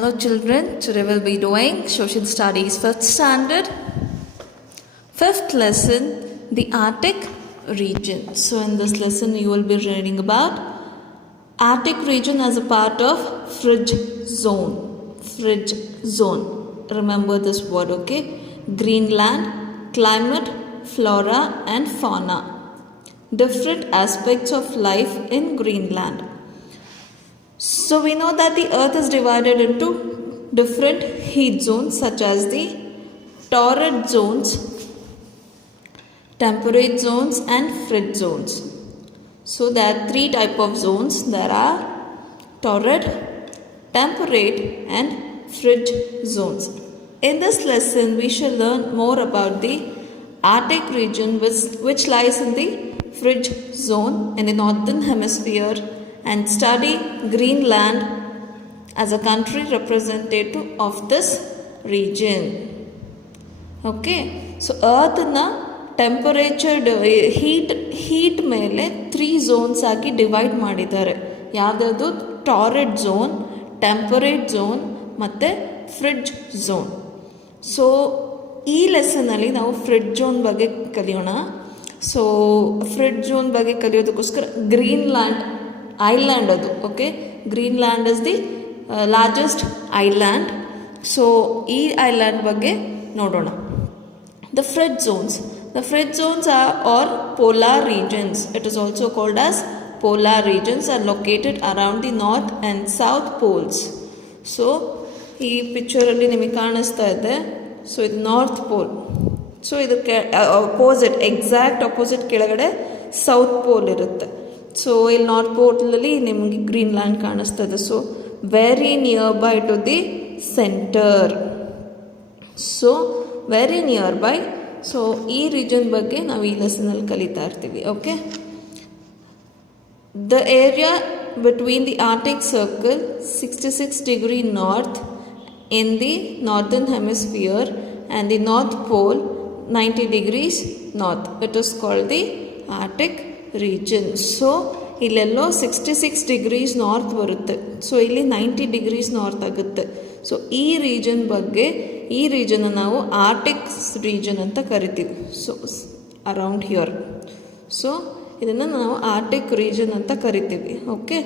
Hello children, today we'll be doing Social Studies 5th Standard. 5th lesson, the Arctic region. So in this lesson you will be reading about Arctic region as a part of fridge zone. Fridge zone. Remember this word, okay? Greenland, climate, flora and fauna. Different aspects of life in Greenland. So we know that the earth is divided into different heat zones such as the torrid zones, temperate zones and fridge zones. So there are three types of zones. There are torrid, temperate and fridge zones. In this lesson we shall learn more about the Arctic region which lies in the fridge zone in the northern hemisphere and study Greenland as a country representative of this region. Okay, so earth na temperature heat ಮೇಲೆ 3 zones ಆಗಿ divide ಮಾಡಿದ್ದಾರೆ. ಯಾವ್ದು? Torrid zone, temperate zone ಮತ್ತು fridge zone. So ಈ ಲೆಸನಲ್ಲಿ ನಾವು fridge zone ಬಗ್ಗೆ ಕಲಿಯೋಣ. So fridge zone ಬಗ್ಗೆ ಕಲಿಯೋದಕ್ಕೋಸ್ಕರ ಗ್ರೀನ್ಲ್ಯಾಂಡ್ ಐಲ್ಯಾಂಡ್ ಅದು, okay. Greenland is the largest island. So ಈ ಐಲ್ಯಾಂಡ್ ಬಗ್ಗೆ ನೋಡೋಣ. The fridge zones are polar regions. It is also called as polar regions, are located around the north and south poles. So ಈ ಪಿಕ್ಚರಲ್ಲಿ ನಿಮಗೆ ಕಾಣಿಸ್ತಾ ಇದೆ. So ಇದು north pole. So ಇದಕ್ಕೆ ಅಪೋಸಿಟ್, ಎಕ್ಸಾಕ್ಟ್ ಅಪೋಸಿಟ್ ಕೆಳಗಡೆ ಸೌತ್ ಪೋಲ್ ಇರುತ್ತೆ. So ಇಲ್ಲಿ ನಾರ್ತ್ ಪೋಲಲ್ಲಿ ನಿಮಗೆ ಗ್ರೀನ್ಲ್ಯಾಂಡ್ ಕಾಣಿಸ್ತದೆ. So very near by to the centre. So very near by. So ಈ ರೀಜನ್ ಬಗ್ಗೆ ನಾವು ಈ ಲೆಸನಲ್ಲಿ ಕಲಿತಾ ಇರ್ತೀವಿ, okay. The area between the Arctic circle 66 degree north in the northern hemisphere and the north pole 90 degrees north. It is called the Arctic region. So ಇಲ್ಲೆಲ್ಲೋ 66 degrees north ಬರುತ್ತೆ. So ಇಲ್ಲಿ 90 ಡಿಗ್ರೀಸ್ ನಾರ್ತ್ ಆಗುತ್ತೆ. So ಈ region ಬಗ್ಗೆ, ಈ ರೀಜನ್ನ ನಾವು Arctic region ಅಂತ ಕರಿತೀವಿ. So around here. ಸೊ ಇದನ್ನು ನಾವು ಆರ್ಟಿಕ್ ರೀಜನ್ ಅಂತ ಕರಿತೀವಿ, ಓಕೆ.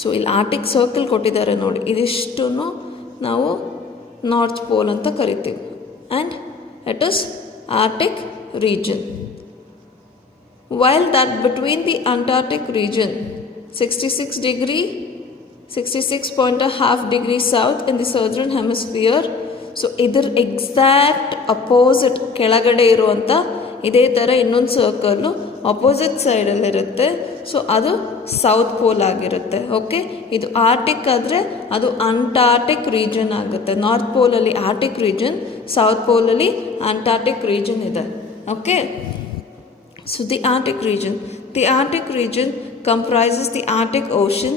ಸೊ ಇಲ್ಲಿ ಆರ್ಟಿಕ್ ಸರ್ಕಲ್ ಕೊಟ್ಟಿದ್ದಾರೆ ನೋಡಿ, ಇದಿಷ್ಟು ನಾವು ನಾರ್ತ್ ಪೋಲ್ ಅಂತ ಕರಿತೀವಿ. And it is Arctic region. While that between the Antarctic region 66.5 degrees south in the southern hemisphere. So ಇದರ ಎಕ್ಸಾಕ್ಟ್ ಅಪೋಸಿಟ್ ಕೆಳಗಡೆ ಇರುವಂಥ ಇದೇ ಥರ ಇನ್ನೊಂದು ಸರ್ಕಲ್ಲು ಅಪೋಸಿಟ್ ಸೈಡಲ್ಲಿರುತ್ತೆ. ಸೊ ಅದು ಸೌತ್ ಪೋಲ್ ಆಗಿರುತ್ತೆ, ಓಕೆ. ಇದು ಆರ್ಟಿಕ್ ಆದರೆ ಅದು ಅಂಟಾರ್ಟಿಕ್ ರೀಜನ್ ಆಗುತ್ತೆ. ನಾರ್ತ್ ಪೋಲಲ್ಲಿ ಆರ್ಟಿಕ್ ರೀಜನ್, ಸೌತ್ ಪೋಲಲ್ಲಿ ಅಂಟಾರ್ಟಿಕ್ ರೀಜನ್ ಇದೆ, okay. So the Arctic region comprises the Arctic ocean,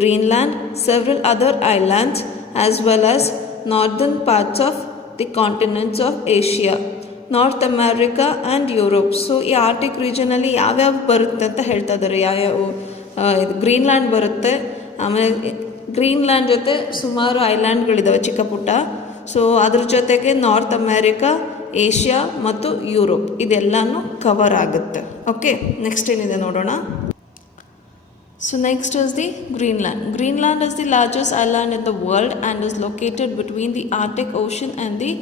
Greenland, several other islands as well as northern parts of the continents of Asia, north America and Europe. So ಈ Arctic ರೀಜನಲ್ಲಿ ಯಾವ್ಯಾವ ಬರುತ್ತೆ ಅಂತ ಹೇಳ್ತಾ ಇದ್ದಾರೆ. ಇದು Greenland ಬರುತ್ತೆ. ಆಮೇಲೆ ಗ್ರೀನ್ಲ್ಯಾಂಡ್ ಜೊತೆ ಸುಮಾರು ಐಲ್ಯಾಂಡ್ಗಳಿದ್ದಾವೆ ಚಿಕ್ಕ ಪುಟ್ಟ. ಸೊ ಅದ್ರ ಜೊತೆಗೆ ನಾರ್ತ್ ಅಮೇರಿಕಾ, ಏಷ್ಯಾ ಮತ್ತು ಯುರೋಪ್ ಇದೆಲ್ಲನೂ ಕವರ್ ಆಗುತ್ತೆ, ಓಕೆ. ನೆಕ್ಸ್ಟ್ ಏನಿದೆ ನೋಡೋಣ. So next is the Greenland. Greenland is the largest island in the world and is located between the Arctic Ocean and the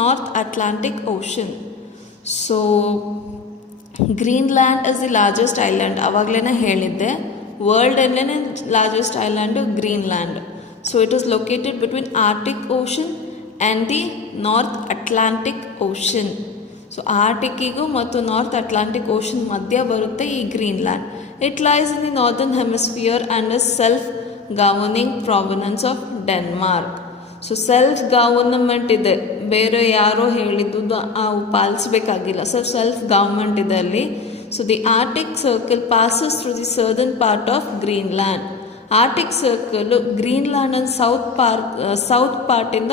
North Atlantic Ocean. So Greenland is the largest island. ಅವಾಗಲೇ ಹೇಳಿದ್ದೆ, ವರ್ಲ್ಡಲ್ಲೇ largest island Greenland. So it is located between Arctic ocean and the north Atlantic ocean. So ಆರ್ಟಿಕ್ಕಿಗೂ ಮತ್ತು north Atlantic ocean ಮಧ್ಯ ಬರುತ್ತೆ ಈ Greenland. It lies in the northern hemisphere and is self governing province of Denmark. So self government ಇದೆ, ಬೇರೆ ಯಾರೋ ಹೇಳಿದ್ದು ಪಾಲಿಸಬೇಕಾಗಿಲ್ಲ. ಸೆಲ್ಫ್ ಗವರ್ಮೆಂಟ್ ಇದೆ ಅಲ್ಲಿ. So the Arctic circle passes through the southern part of Greenland. Arctic circle Greenland south ಪಾರ್ಟಿಂದ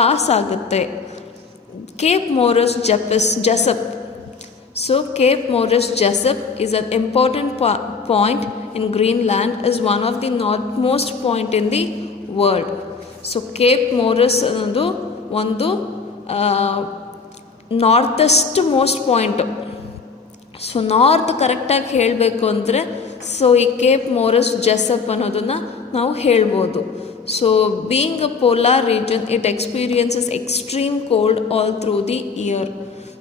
pass ಆಗುತ್ತೆ. Cape ಮೋರಸ್ ಜೆಸಪ್. So Cape Morris Jesup is an important point in Greenland, is one of the northmost point in the world. So cape Morris ಅನ್ನೋದು ಒಂದು northest most point. So north ಕರೆಕ್ಟಾಗಿ ಹೇಳಬೇಕು ಅಂದರೆ so ಈ Cape ಮೋರಸ್ ಜೆಸಪ್ ಅನ್ನೋದನ್ನು ನಾವು ಹೇಳ್ಬೋದು. So being a polar region it experiences extreme cold all through the year.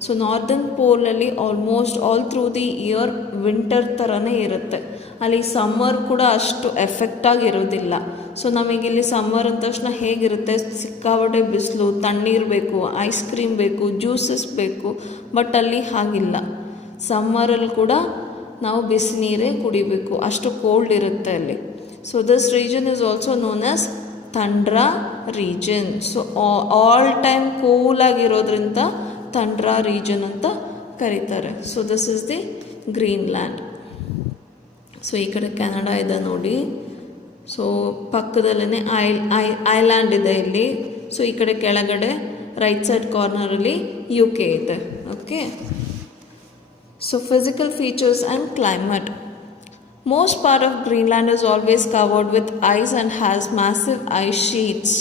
So northern ಪೋಲಲ್ಲಿ almost all through the year winter ಥರನೇ ಇರುತ್ತೆ. ಅಲ್ಲಿ ಸಮ್ಮರ್ ಕೂಡ ಅಷ್ಟು ಎಫೆಕ್ಟಾಗಿ ಇರೋದಿಲ್ಲ. ಸೊ ನಮಗಿಲ್ಲಿ ಸಮ್ಮರ್ ಅಂದ ತಕ್ಷಣ ಹೇಗಿರುತ್ತೆ, ಸಿಕ್ಕಾಪಟ್ಟೆ ಬಿಸಿಲು, ತಣ್ಣೀರು ಬೇಕು, ಐಸ್ ಕ್ರೀಮ್ ಬೇಕು, ಜ್ಯೂಸಸ್ ಬೇಕು. ಬಟ್ ಅಲ್ಲಿ ಹಾಗಿಲ್ಲ. ಸಮ್ಮರಲ್ಲಿ ಕೂಡ ನಾವು ಬಿಸಿನೀರೇ ಕುಡಿಬೇಕು, ಅಷ್ಟು ಕೋಲ್ಡ್ ಇರುತ್ತೆ ಅಲ್ಲಿ. So this region is also known as tundra region. So all time ಕೂಲಾಗಿರೋದ್ರಿಂದ ಥಂಡ್ರಾ ರೀಜನ್ ಅಂತ ಕರೀತಾರೆ. So this is the Greenland. So ಈ ಕಡೆ ಕೆನಡಾ ಇದೆ ನೋಡಿ. ಸೊ ಪಕ್ಕದಲ್ಲೇ ಐಲ್ಯಾಂಡ್ ಇದೆ ಇಲ್ಲಿ. ಸೊ ಈ ಕಡೆ ಕೆಳಗಡೆ ರೈಟ್ ಸೈಡ್ ಕಾರ್ನರಲ್ಲಿ UK ಇದೆ. Okay. So physical features and climate. Most part of Greenland is always covered with ice and has massive ice sheets,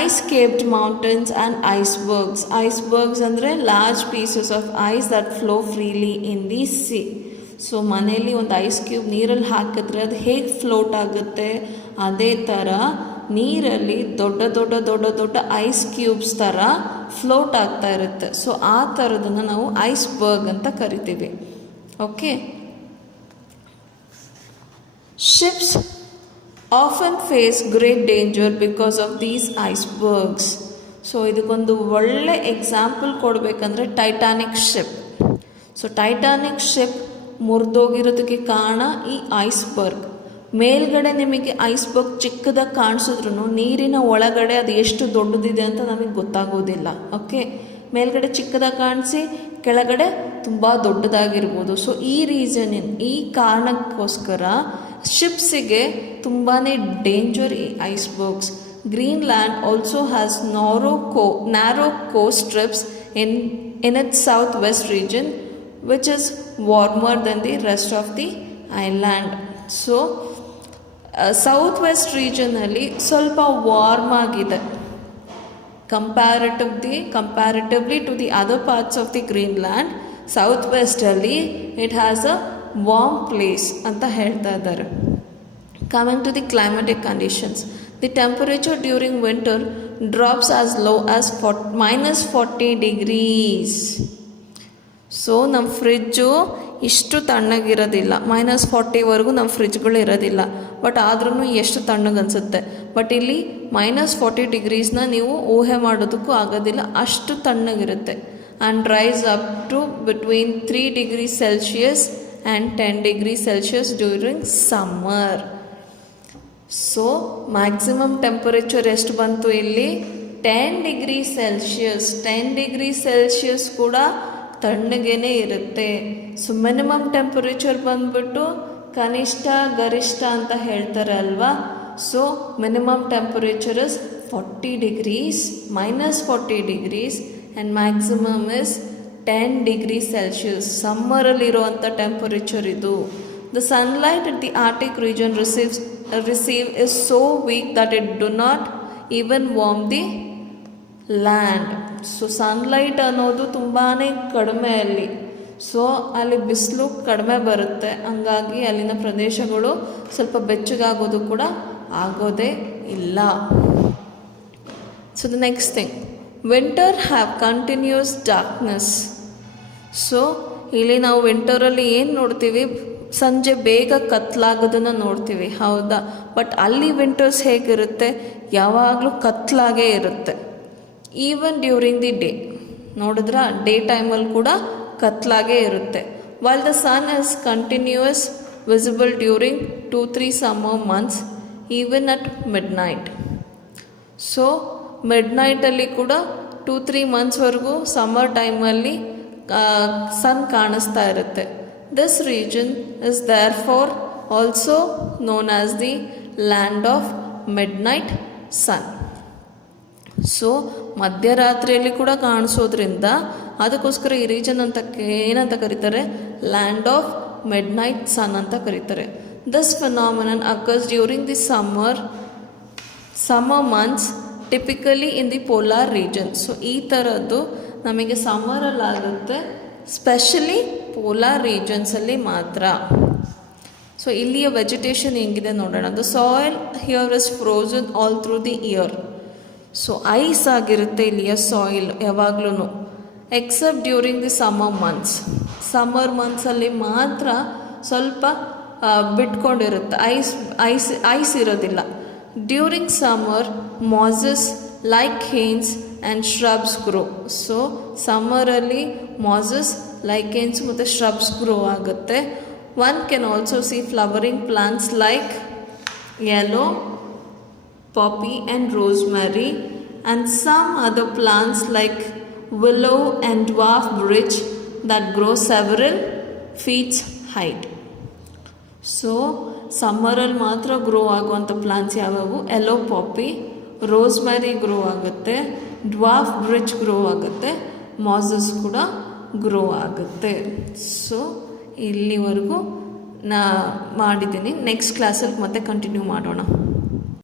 ice-capped mountains and icebergs. Icebergs andre large pieces of ice that flow freely in the sea. So ಮನೆಯಲ್ಲಿ ಒಂದು ice cube ನೀರಲ್ಲಿ ಹಾಕಿದ್ರೆ ಅದು ಹೇಗೆ float ಆಗುತ್ತೆ, ಅದೇ ಥರ ನೀರಲ್ಲಿ ದೊಡ್ಡ ದೊಡ್ಡ ದೊಡ್ಡ ದೊಡ್ಡ ಐಸ್ ಕ್ಯೂಬ್ಸ್ ಥರ ಫ್ಲೋಟ್ ಆಗ್ತಾ ಇರುತ್ತೆ. ಸೊ ಆ ಥರದನ್ನು ನಾವು ಐಸ್ಬರ್ಗ್ ಅಂತ ಕರಿತೀವಿ. Okay. Ships often face great danger because of these icebergs. So ಇದಕ್ಕೊಂದು ಒಳ್ಳೆ ಎಕ್ಸಾಂಪಲ್ ಕೊಡಬೇಕಂದ್ರೆ Titanic ship. So Titanic ship ಮುರಿದೋಗಿರೋದಕ್ಕೆ ಕಾರಣ ಈ ಐಸ್ಬರ್ಗ್. ಮೇಲ್ಗಡೆ ನಿಮಗೆ ಐಸ್ಬರ್ಗ್ ಚಿಕ್ಕದಾಗಿ ಕಾಣಿಸಿದ್ರು ನೀರಿನ ಒಳಗಡೆ ಅದು ಎಷ್ಟು ದೊಡ್ಡದಿದೆ ಅಂತ ನಮಗೆ ಗೊತ್ತಾಗೋದಿಲ್ಲ. ಓಕೆ. ಮೇಲ್ಗಡೆ ಚಿಕ್ಕದಾಗಿ ಕಾಣಿಸಿ ಕೆಳಗಡೆ ತುಂಬ ದೊಡ್ಡದಾಗಿರ್ಬೋದು. ಸೊ ಈ ಕಾರಣಕ್ಕೋಸ್ಕರ ಶಿಪ್ಸಿಗೆ ತುಂಬಾ ಡೇಂಜರ್ ಈ icebergs. Greenland also has narrow coast strips in its south west region which is warmer than the rest of the island. So south west ರೀಜನಲ್ಲಿ ಸ್ವಲ್ಪ ವಾರ್ಮ್ ಆಗಿದೆ comparatively to the other parts of the Greenland. South ವೆಸ್ಟಲ್ಲಿ it has a warm place ಅಂತ ಹೇಳ್ತಾ ಇದ್ದಾರೆ. Coming to the climatic conditions, the temperature during winter drops as low as -40 degrees. So ನಮ್ಮ fridge ಇಷ್ಟು ತಣ್ಣಗಿರೋದಿಲ್ಲ, -40ವರೆಗೂ ನಮ್ಮ ಫ್ರಿಜ್ಗಳು ಇರೋದಿಲ್ಲ. ಬಟ್ ಆದ್ರೂ ಎಷ್ಟು ತಣ್ಣಗೆ ಅನಿಸುತ್ತೆ. ಬಟ್ ಇಲ್ಲಿ -40 ಡಿಗ್ರೀಸ್ನ ನೀವು ಊಹೆ ಮಾಡೋದಕ್ಕೂ ಆಗೋದಿಲ್ಲ, ಅಷ್ಟು ತಣ್ಣಗಿರುತ್ತೆ. And rise up to between 3 degrees Celsius and 10 degrees Celsius during summer. So maximum temperature ಎಷ್ಟು ಬಂತು ಇಲ್ಲಿ? 10 degrees Celsius. 10 degrees Celsius ಕೂಡ ತಣ್ಣಗೇನೆ ಇರುತ್ತೆ. ಸೊ ಮಿನಿಮಮ್ ಟೆಂಪರೇಚರ್ ಬಂದ್ಬಿಟ್ಟು ಕನಿಷ್ಠ ಗರಿಷ್ಠ ಅಂತ ಹೇಳ್ತಾರೆ ಅಲ್ವಾ. So minimum temperature is 40 degrees, -40 degrees and maximum is 10 degrees Celsius. ಸಮ್ಮರಲ್ಲಿರುವಂಥ ಟೆಂಪರೇಚರ್ ಇದು. The sunlight at the Arctic region receive is so weak that it do not even warm the land. So sunlight ಅನ್ನೋದು ತುಂಬಾ ಕಡಿಮೆ ಅಲ್ಲಿ. So ಅಲ್ಲಿ ಬಿಸಿಲು ಕಡಿಮೆ ಬರುತ್ತೆ, ಹಂಗಾಗಿ ಅಲ್ಲಿನ ಪ್ರದೇಶಗಳು ಸ್ವಲ್ಪ ಬೆಚ್ಚಗಾಗೋದು ಕೂಡ ಆಗೋದೇ ಇಲ್ಲ. So the next thing, winter have continuous darkness. So ಇಲ್ಲಿ ನಾವು ವಿಂಟರಲ್ಲಿ ಏನು ನೋಡ್ತೀವಿ, ಸಂಜೆ ಬೇಗ ಕತ್ಲಾಗೋದನ್ನು ನೋಡ್ತೀವಿ, ಹೌದಾ. ಬಟ್ ಅಲ್ಲಿ ವಿಂಟರ್ಸ್ ಹೇಗಿರುತ್ತೆ, ಯಾವಾಗಲೂ ಕತ್ಲಾಗೇ ಇರುತ್ತೆ. ಈವನ್ ಡ್ಯೂರಿಂಗ್ ದಿ ಡೇ ನೋಡಿದ್ರ ಡೇ ಟೈಮಲ್ಲಿ ಕೂಡ ಕತ್ಲಾಗೇ ಇರುತ್ತೆ. While the sun is continuous visible during 2-3 summer months even at midnight. So ಮಿಡ್ ನೈಟಲ್ಲಿ ಕೂಡ 2-3 ಮಂತ್ಸ್ವರೆಗೂ ಸಮ್ಮರ್ ಟೈಮಲ್ಲಿ ಸನ್ ಕಾಣಿಸ್ತಾ ಇರುತ್ತೆ. This region is there far also known as the land of midnight sun. So ಮಧ್ಯರಾತ್ರಿಯಲ್ಲಿ ಕೂಡ ಕಾಣಿಸೋದ್ರಿಂದ ಅದಕ್ಕೋಸ್ಕರ ಈ ರೀಜನ್ ಅಂತ ಏನಂತ ಕರೀತಾರೆ, land of midnight sun ಅಂತ ಕರೀತಾರೆ. This phenomenon occurs during the summer months typically in the polar region. So ಈ ಥರದ್ದು ನಮಗೆ ಸಮ್ಮರಲ್ಲಿ ಆಗುತ್ತೆ, ಸ್ಪೆಷಲಿ ಪೋಲಾರ್ ರೀಜನ್ಸಲ್ಲಿ ಮಾತ್ರ. ಸೊ ಇಲ್ಲಿಯ ವೆಜಿಟೇಷನ್ ಹೆಂಗಿದೆ ನೋಡೋಣ. The soil here is frozen all through the year. So ice ಆಗಿರುತ್ತೆ ಇಲ್ಲಿಯ ಸಾಯಿಲ್ ಯಾವಾಗ್ಲೂ, ಎಕ್ಸೆಪ್ಟ್ ಡ್ಯೂರಿಂಗ್ ದಿ ಸಮ್ಮರ್ ಮಂತ್ಸಲ್ಲಿ ಮಾತ್ರ ಸ್ವಲ್ಪ ಬಿಟ್ಕೊಂಡಿರುತ್ತೆ, ಐಸ್ ಇರೋದಿಲ್ಲ. During summer mosses lichens and shrubs grow. So ಸಮ್ಮರಲ್ಲಿ ಮಾಸಸ್, ಲೈಕೇನ್ಸ್ ಮತ್ತು ಶ್ರಬ್ಸ್ ಗ್ರೋ ಆಗುತ್ತೆ. One can also see flowering plants like yellow poppy and rosemary, and some other plants like willow and dwarf birch that grow several feet height. So ಸಮ್ಮರಲ್ಲಿ ಮಾತ್ರ grow ಆಗುವಂಥ plants ಯಾವ್ಯಾವು? Yellow poppy, rosemary grow ಆಗುತ್ತೆ, dwarf birch grow ಆಗುತ್ತೆ, mosses ಕೂಡ grow ಆಗುತ್ತೆ. So ಇಲ್ಲಿವರೆಗೂ ನಾ ಮಾಡಿದ್ದೀನಿ. ನೆಕ್ಸ್ಟ್ ಕ್ಲಾಸಲ್ಲಿ ಮತ್ತೆ ಕಂಟಿನ್ಯೂ ಮಾಡೋಣ.